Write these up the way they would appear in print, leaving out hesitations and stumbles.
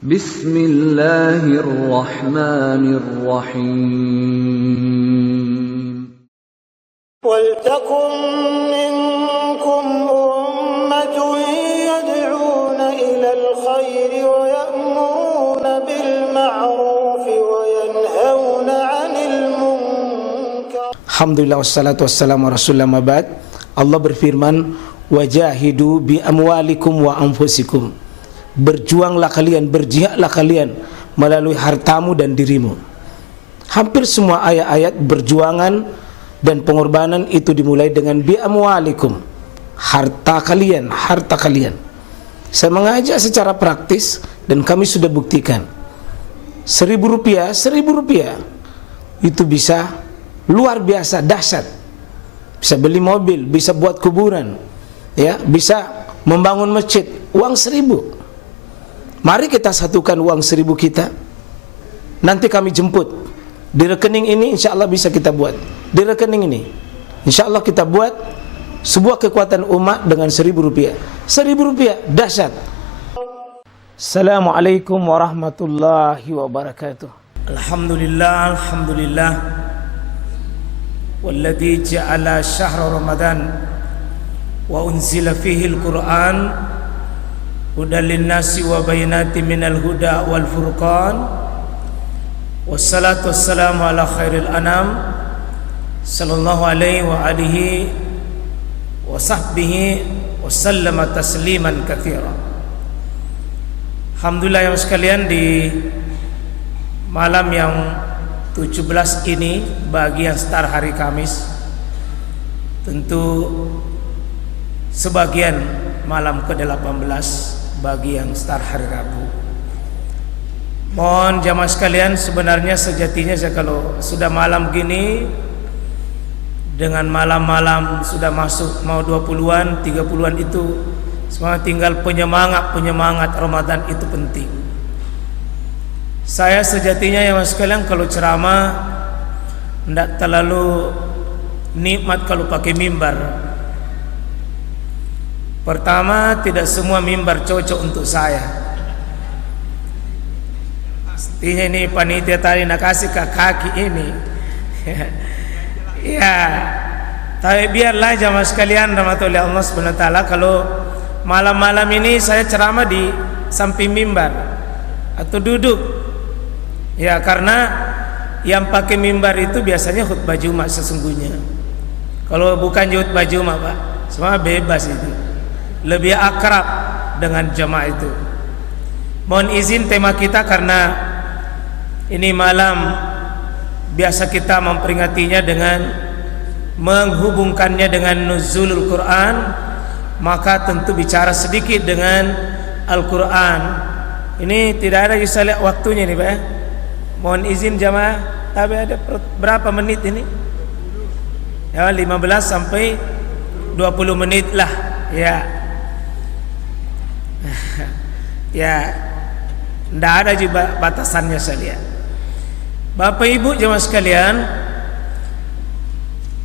Bismillahirrahmanirrahim. وَلْتَكُنْ مِنْكُمْ أُمَّةٌ يَدْعُونَ إِلَى الْخَيْرِ وَيَأْمُرُونَ بِالْمَعْرُوفِ وَيَنْهَوْنَ عَنِ الْمُنْكَرِ. Alhamdulillah wassalatu wassalamu ala rasulillah mabad. Allah berfirman, wajahidu bi amwalikum wa anfusikum. Berjuanglah kalian, berjihadlah kalian melalui hartamu dan dirimu. Hampir semua ayat-ayat berjuangan dan pengorbanan itu dimulai dengan bi amwalikum, harta kalian, harta kalian. Saya mengajak secara praktis dan kami sudah buktikan. Rp1.000 itu bisa luar biasa dahsyat. Bisa beli mobil, bisa buat kuburan, ya, bisa membangun masjid. Uang 1.000. Mari kita satukan uang 1.000 kita. Nanti kami jemput di rekening ini, insya Allah bisa kita buat. Di rekening ini insya Allah kita buat sebuah kekuatan umat dengan Rp1.000. Rp1.000 dahsyat. Assalamualaikum warahmatullahi wabarakatuh. Alhamdulillah, alhamdulillah. Walladzi ja'ala syahra Ramadan wa unzila fihi al-Qur'an hudan lin-nasi wa bayinatin minal huda wal furqan. Wassalatu wassalamu ala khairil anam sallallahu alaihi wa alihi wa sahbihi wa sallama tasliman katsira. Alhamdulillah yang sekalian, di malam yang 17 ini bagi yang start hari Kamis, tentu sebagian malam ke-18 bagi yang start hari Rabu. Mohon jamaah sekalian, sebenarnya sejatinya saya kalau sudah malam gini, dengan malam-malam sudah masuk mau 20-an, 30-an itu semua tinggal penyemangat Ramadan itu penting. Saya sejatinya ya mas sekalian kalau ceramah tidak terlalu nikmat kalau pakai mimbar. Pertama, tidak semua mimbar cocok untuk saya. Pastinya ini panitia tadi nak kasih ke kaki ini. Ya, tapi biarlah jamaah sekalian rahmatullahi Allah subhanahu wa ta'ala, kalau malam-malam ini saya ceramah di samping mimbar atau duduk. Ya, karena yang pakai mimbar itu biasanya khutbah Jumat sesungguhnya. Kalau bukan khutbah Jumat, Pak, semua bebas itu. Lebih akrab dengan jamaah itu. Mohon izin tema kita karena ini malam biasa kita memperingatinya dengan menghubungkannya dengan nuzulul Quran, maka tentu bicara sedikit dengan Al-Quran. Ini tidak ada bisa waktunya nih, Pak, ya. Mohon izin jamaah, tapi ada berapa menit ini? Ya, 15 sampai 20 menit lah, ya. Ya, tidak ada juga batasannya saya lihat. Bapak Ibu jamaah sekalian,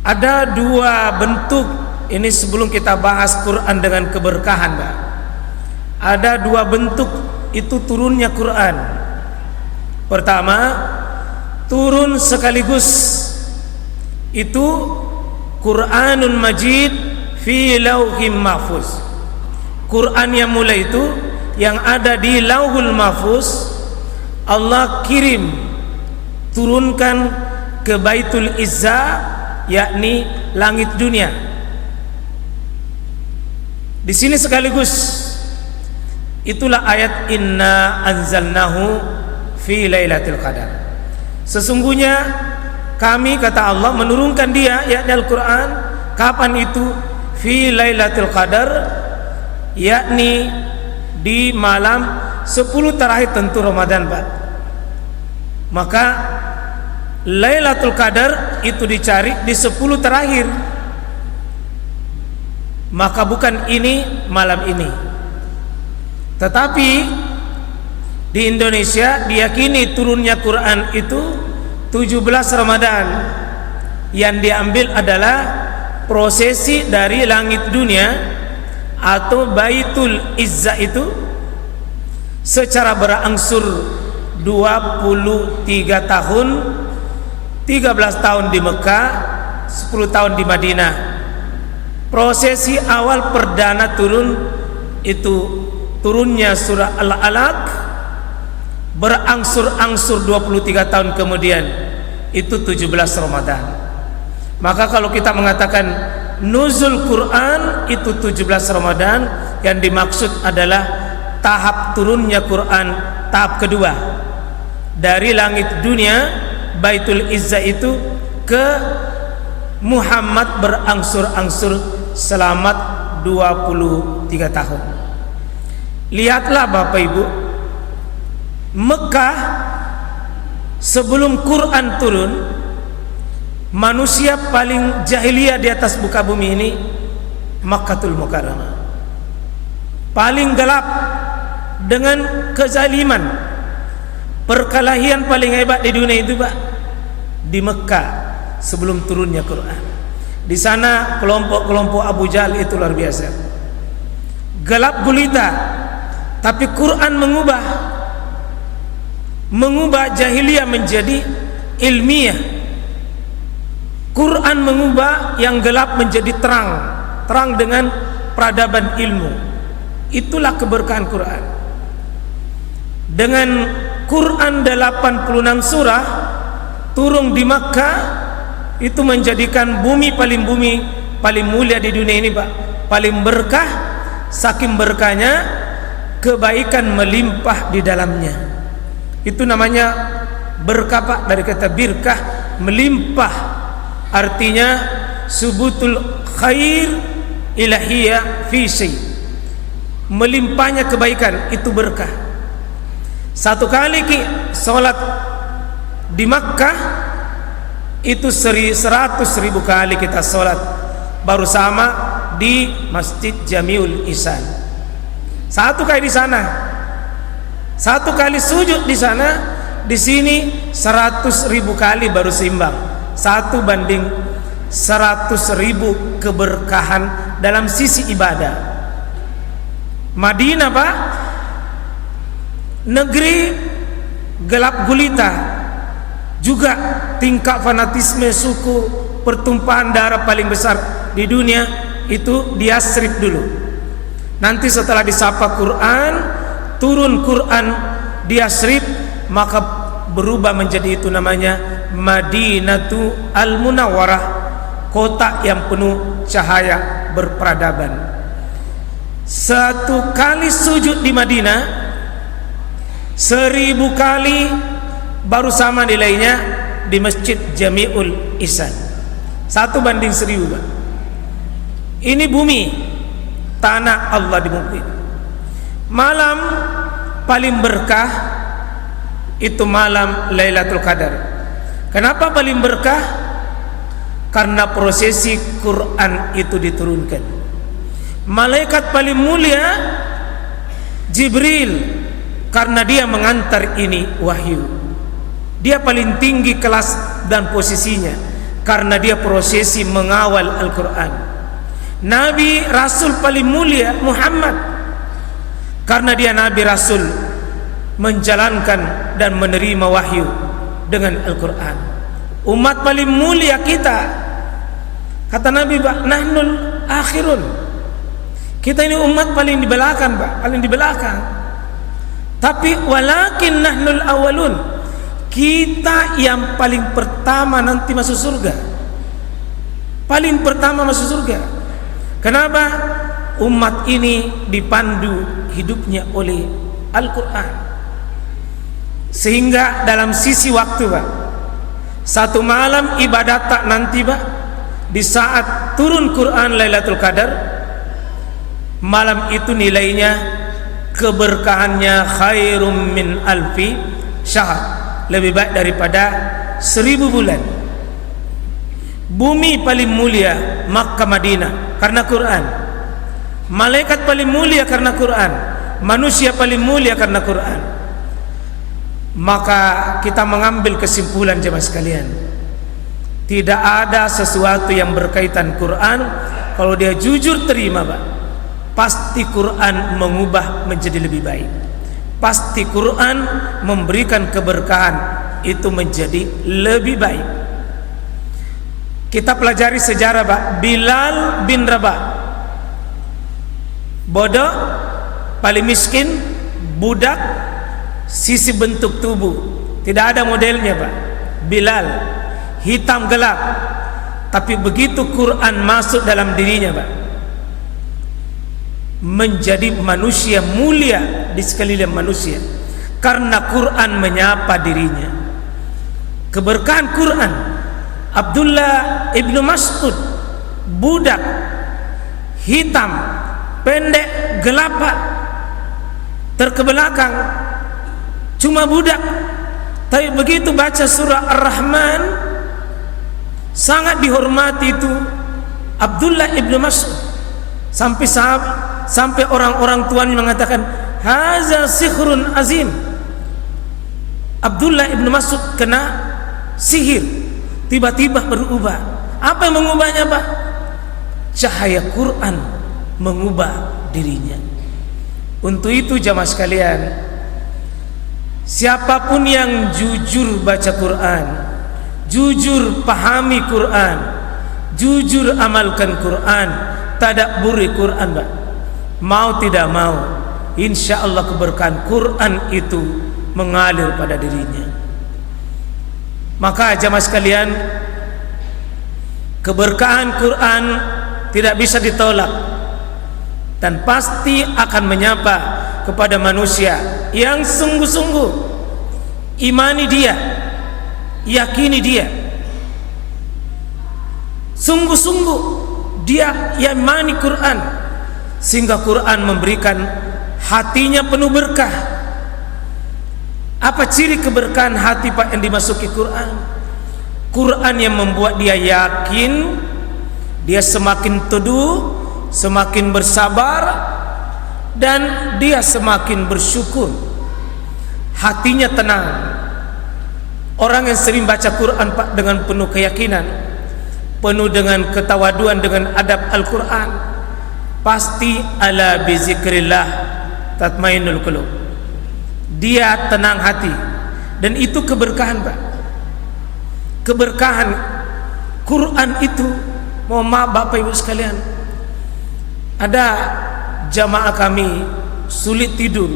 ada dua bentuk ini sebelum kita bahas Quran dengan keberkahan, Pak. Ada dua bentuk itu turunnya Quran. Pertama, turun sekaligus, itu Quranun Majid fi lauhim mahfuz. Quran yang mulai itu yang ada di Lauhul Mahfuz, Allah kirim, turunkan ke Baitul Izzah, yakni langit dunia. Di sini sekaligus itulah ayat inna anzalnahu fi lailatul qadar. Sesungguhnya kami, kata Allah, menurunkan dia, yakni Al-Quran. Kapan itu? Fi lailatul qadar, yakni di malam 10 terakhir tentu Ramadan, Pak. Maka Lailatul Qadar itu dicari di 10 terakhir. Maka bukan ini malam ini. Tetapi di Indonesia diyakini turunnya Quran itu 17 Ramadan. Yang diambil adalah prosesi dari langit dunia atau Baitul Izzah itu secara berangsur 23 tahun, 13 tahun di Mekah, 10 tahun di Madinah. Prosesi awal perdana turun itu turunnya surah Al-Alaq, berangsur-angsur 23 tahun kemudian itu 17 Ramadan. Maka kalau kita mengatakan nuzul Quran itu 17 Ramadan, yang dimaksud adalah tahap turunnya Quran tahap kedua, dari langit dunia Baitul Izzah itu ke Muhammad berangsur-angsur selamat 23 tahun. Lihatlah Bapak Ibu, Mekah sebelum Quran turun, manusia paling jahiliyah di atas muka bumi ini Makkahul Mukarramah. Paling gelap dengan kezaliman. Perkelahian paling hebat di dunia itu Pak di Mekah sebelum turunnya Quran. Di sana kelompok-kelompok Abu Jahal itu luar biasa. Gelap gulita, tapi Quran mengubah jahiliyah menjadi ilmiah. Quran mengubah yang gelap menjadi terang dengan peradaban ilmu. Itulah keberkahan Quran. Dengan Quran 86 surah turun di Makkah, itu menjadikan bumi paling mulia di dunia ini Pak, paling berkah. Saking berkahnya kebaikan melimpah di dalamnya. Itu namanya berkah Pak, dari kata birkah, melimpah. Artinya subutul khair ilahiyah fi syai, melimpahnya kebaikan, itu berkah. Satu kali salat di Makkah itu 100.000 kali kita salat, baru sama di Masjid Jamiul Ihsan. Satu kali di sana, satu kali sujud di sana, di sini 100.000 kali baru seimbang. 1 banding 100.000 keberkahan dalam sisi ibadah. Madinah Pak, negeri gelap gulita, juga tingkat fanatisme suku, pertumpahan darah paling besar di dunia itu di Yasrib dulu. Nanti setelah disapa Quran, turun Quran di Yasrib, maka berubah menjadi itu namanya Madinatu Al-Munawwarah, kota yang penuh cahaya berperadaban. Satu kali sujud di Madinah 1000 kali baru sama nilainya di Masjid Jamiul Ihsan. 1 banding 1000 Pak. Ini bumi, tanah Allah di bumi. Malam paling berkah itu malam Lailatul Qadar. Kenapa paling berkah? Karena prosesi Quran itu diturunkan. Malaikat paling mulia Jibril, karena dia mengantar ini wahyu. Dia paling tinggi kelas dan posisinya karena dia prosesi mengawal Al-Quran. Nabi Rasul paling mulia Muhammad, karena dia Nabi Rasul menjalankan dan menerima wahyu dengan Al-Quran. Umat paling mulia kita, kata Nabi Pak, nahnul akhirun, kita ini umat paling di belakang Pak, paling di belakang. Tapi walakin nahnul awalun, kita yang paling pertama nanti masuk surga, paling pertama masuk surga. Kenapa? Umat ini dipandu hidupnya oleh Al-Quran. Sehingga dalam sisi waktu Pak, 1 malam ibadat tak nanti Pak, di saat turun Quran Lailatul Qadar, malam itu nilainya keberkahannya khairum min alfi syahr, lebih baik daripada 1000 bulan. Bumi paling mulia Makkah Madinah karena Quran. Malaikat paling mulia karena Quran. Manusia paling mulia karena Quran. Maka kita mengambil kesimpulan jemaah sekalian, tidak ada sesuatu yang berkaitan Quran, kalau dia jujur terima Pak, pasti Quran mengubah menjadi lebih baik. pasti Quran memberikan keberkahan itu menjadi lebih baik. Kita pelajari sejarah Pak Bilal bin Rabah, bodoh, paling miskin, budak, sisi bentuk tubuh tidak ada modelnya Pak. Bilal hitam gelap, tapi begitu Quran masuk dalam dirinya Pak, menjadi manusia mulia di sekeliling manusia karena Quran menyapa dirinya. Keberkahan Quran. Abdullah ibnu Mas'ud, budak, hitam, pendek, gelap Pak, terkebelakang, cuma budak, tapi begitu baca surah Ar-Rahman sangat dihormati itu Abdullah ibnu Mas'ud, sampai orang-orang tuanya mengatakan haza sihrun azim. Abdullah ibnu Mas'ud kena sihir, tiba-tiba berubah. Apa yang mengubahnya Pak? Cahaya Quran mengubah dirinya. Untuk itu jamaah sekalian, siapapun yang jujur baca Quran, jujur pahami Quran, jujur amalkan Quran, tadabburi Quran Pak, mau tidak mau, insya Allah keberkahan Quran itu mengalir pada dirinya. Maka jamaah sekalian, keberkahan Quran tidak bisa ditolak dan pasti akan menyapa kepada manusia yang sungguh-sungguh imani dia, yakini dia, sungguh-sungguh dia imani Quran, sehingga Quran memberikan hatinya penuh berkah. Apa ciri keberkahan hati Pak yang dimasuki Quran? Quran yang membuat dia yakin, dia semakin teduh, semakin bersabar, dan dia semakin bersyukur. Hatinya tenang. Orang yang sering baca Quran Pak dengan penuh keyakinan, penuh dengan ketawaduan, dengan adab Al-Quran, pasti ala bizikrillah tatmainul qulub. Dia tenang hati, dan itu keberkahan Pak. Keberkahan Quran itu, mohon maaf Bapak Ibu sekalian, ada jamaah kami sulit tidur,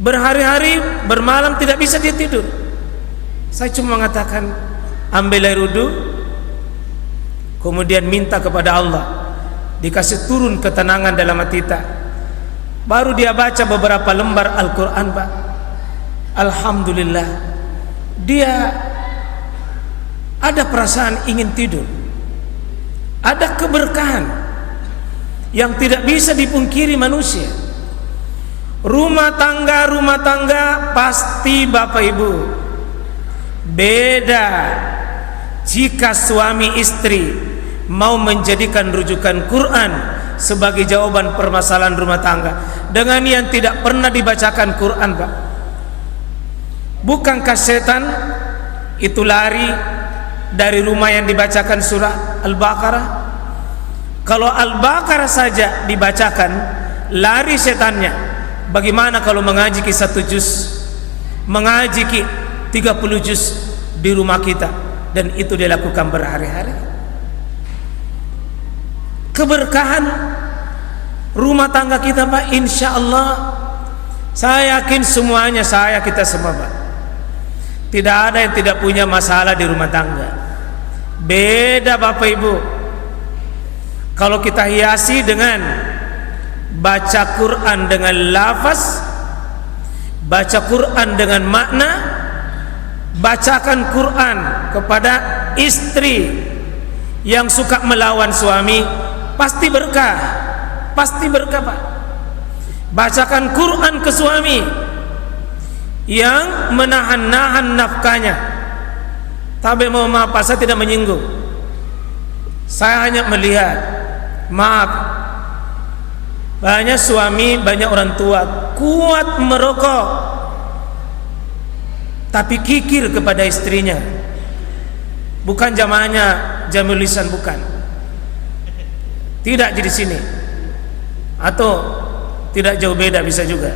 berhari-hari bermalam tidak bisa dia tidur. Saya cuma mengatakan ambil air wudu, kemudian minta kepada Allah dikasih turun ketenangan dalam hati kita. Baru dia baca beberapa lembar Al-Quran Pak, alhamdulillah dia ada perasaan ingin tidur. Ada keberkahan yang tidak bisa dipungkiri manusia. Rumah tangga pasti Bapak Ibu beda jika suami istri mau menjadikan rujukan Quran sebagai jawaban permasalahan rumah tangga dengan yang tidak pernah dibacakan Quran Pak. Bukankah setan itu lari dari rumah yang dibacakan surah Al-Baqarah? Kalau Al-Baqarah saja dibacakan lari setannya, bagaimana kalau mengaji kisah 1 juz, mengaji 30 juz di rumah kita, dan itu dilakukan berhari-hari? Keberkahan rumah tangga kita Pak, insya Allah saya yakin semuanya, kita semua Pak, tidak ada yang tidak punya masalah di rumah tangga. Beda Bapak Ibu kalau kita hiasi dengan baca Quran dengan lafaz, baca Quran dengan makna, bacakan Quran kepada istri yang suka melawan suami, pasti berkah Pak. Bacakan Quran ke suami yang menahan-nahan nafkahnya. Tapi mau maaf, saya tidak menyinggung, saya hanya melihat, maaf, banyak suami, banyak orang tua kuat merokok tapi kikir kepada istrinya. Bukan jamaahnya Jamil Lisan, bukan, tidak di sini. Atau tidak jauh beda bisa juga.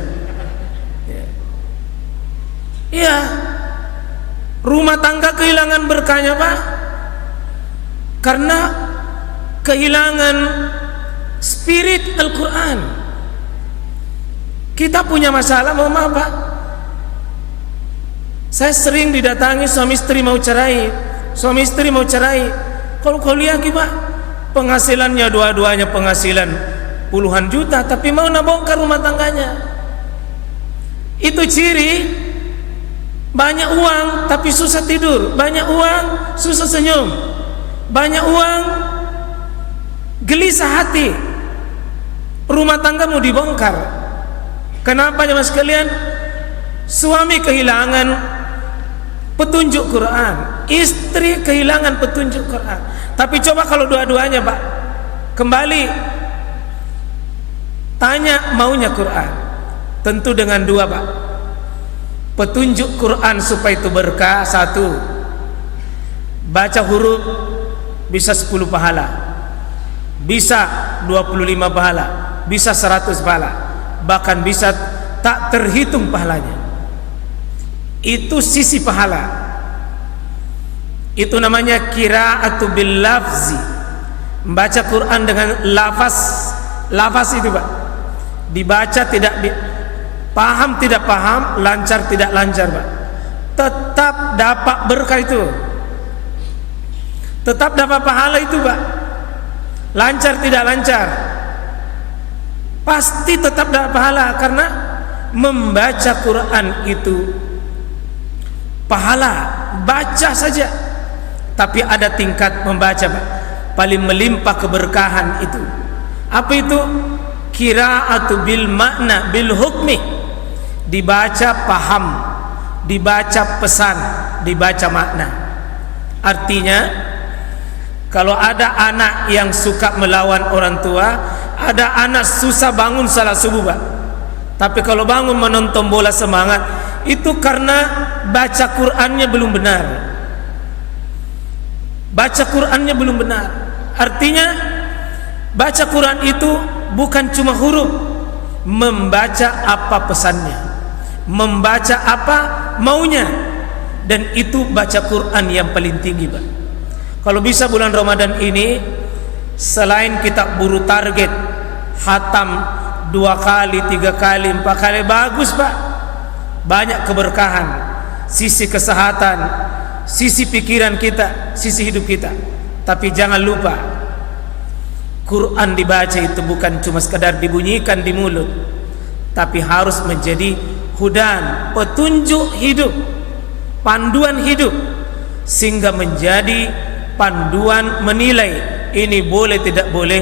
Iya, rumah tangga kehilangan berkahnya Pak, karena kehilangan spirit Al-Quran. Kita punya masalah, mau maaf Pak, saya sering didatangi suami istri mau cerai. Kalau kau lihat Pak, penghasilannya dua-duanya penghasilan puluhan juta, tapi mau nabongkar rumah tangganya. Itu ciri banyak uang tapi susah tidur, banyak uang susah senyum, banyak uang gelisah hati. Rumah tangga mau dibongkar. Kenapa jemaah sekalian? Suami kehilangan petunjuk Quran, istri kehilangan petunjuk Quran. Tapi coba kalau dua-duanya Pak kembali tanya maunya Quran, tentu dengan dua Pak. Petunjuk Quran supaya itu berkah, satu, baca huruf bisa 10 pahala, bisa 25 pahala, bisa 100 pahala, bahkan bisa tak terhitung pahalanya. Itu sisi pahala. Itu namanya qira'atu bil lafzi, membaca Quran dengan lafaz. Lafaz itu Pak, dibaca tidak paham tidak paham, lancar tidak lancar Pak, tetap dapat berkah itu, tetap dapat pahala itu Pak. Lancar tidak lancar, pasti tetap dapat pahala, karena membaca Quran itu pahala, baca saja. Tapi ada tingkat membaca Pak, paling melimpah keberkahan itu. Apa itu? Qira'atu bil makna bil hukmi, dibaca paham, dibaca pesan, dibaca makna. Artinya kalau ada anak yang suka melawan orang tua, ada anak susah bangun salat subuh Pak, tapi kalau bangun menonton bola semangat, itu karena baca Qur'annya belum benar. Baca Qur'annya belum benar. Artinya baca Quran itu bukan cuma huruf, membaca apa pesannya, membaca apa maunya, dan itu baca Quran yang paling tinggi Pak. Kalau bisa bulan Ramadan ini, selain kita buru target khatam 2 kali, 3 kali, 4 kali, bagus Pak, banyak keberkahan, sisi kesehatan, sisi pikiran kita, sisi hidup kita. Tapi jangan lupa, Quran dibaca itu bukan cuma sekadar dibunyikan di mulut, tapi harus menjadi hudan, petunjuk hidup, panduan hidup, sehingga menjadi panduan menilai ini boleh tidak boleh.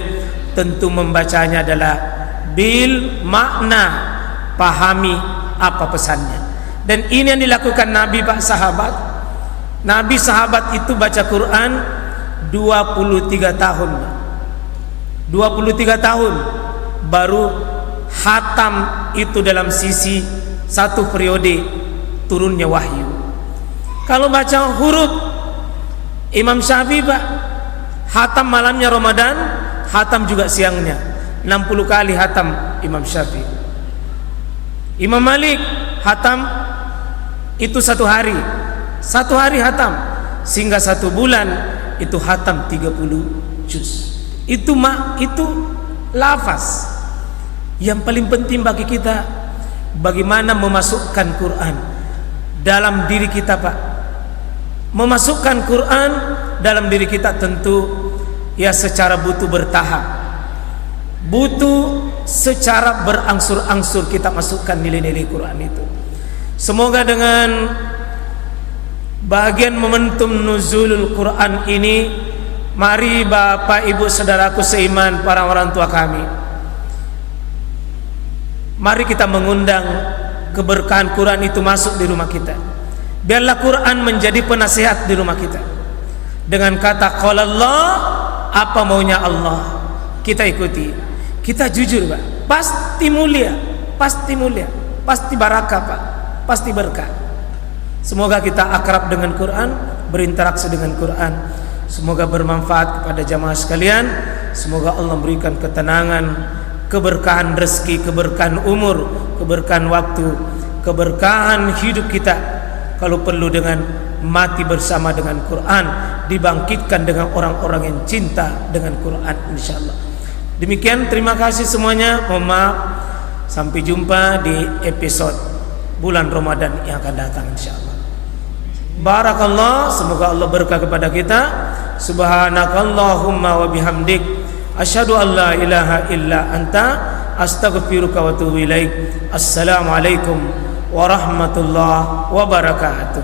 Tentu membacanya adalah bil makna, pahami apa pesannya. Dan ini yang dilakukan Nabi Pak, sahabat. Nabi sahabat itu baca Quran 23 tahun. 23 tahun baru khatam itu dalam sisi satu periode turunnya wahyu. Kalau baca huruf, Imam Syafi'i Pak khatam malamnya Ramadan, khatam juga siangnya, 60 kali khatam Imam Syafi'i. Imam Malik khatam itu 1 hari, 1 hari khatam, sehingga 1 bulan itu khatam 30 juz. Itu lafaz. Yang paling penting bagi kita, bagaimana memasukkan Quran dalam diri kita Pak. Memasukkan Quran dalam diri kita tentu ya secara butuh bertahap, butuh secara berangsur-angsur kita masukkan nilai-nilai Quran itu. Semoga dengan bagian momentum nuzulul Quran ini, mari Bapak Ibu saudaraku seiman, para orang tua kami, mari kita mengundang keberkahan Quran itu masuk di rumah kita. Biarlah Quran menjadi penasihat di rumah kita. Dengan kata qala Allah, apa maunya Allah, kita ikuti. Kita jujur Pak, pasti mulia, pasti mulia, pasti barakah Pak, pasti berkah. Semoga kita akrab dengan Quran, berinteraksi dengan Quran. Semoga bermanfaat kepada jamaah sekalian. Semoga Allah memberikan ketenangan, keberkahan rezeki, keberkahan umur, keberkahan waktu, keberkahan hidup kita. Kalau perlu dengan mati bersama dengan Quran, dibangkitkan dengan orang-orang yang cinta dengan Quran, insyaallah. Demikian, terima kasih semuanya. Mohon maaf, sampai jumpa di episode bulan Ramadan yang akan datang, insyaallah. Barakallah, semoga Allah berkah kepada kita. Subhanakallahumma wa bihamdik, asyhadu an la ilaha illa anta, astaghfiruka wa atubu ilaik. Assalamualaikum warahmatullahi wabarakatuh.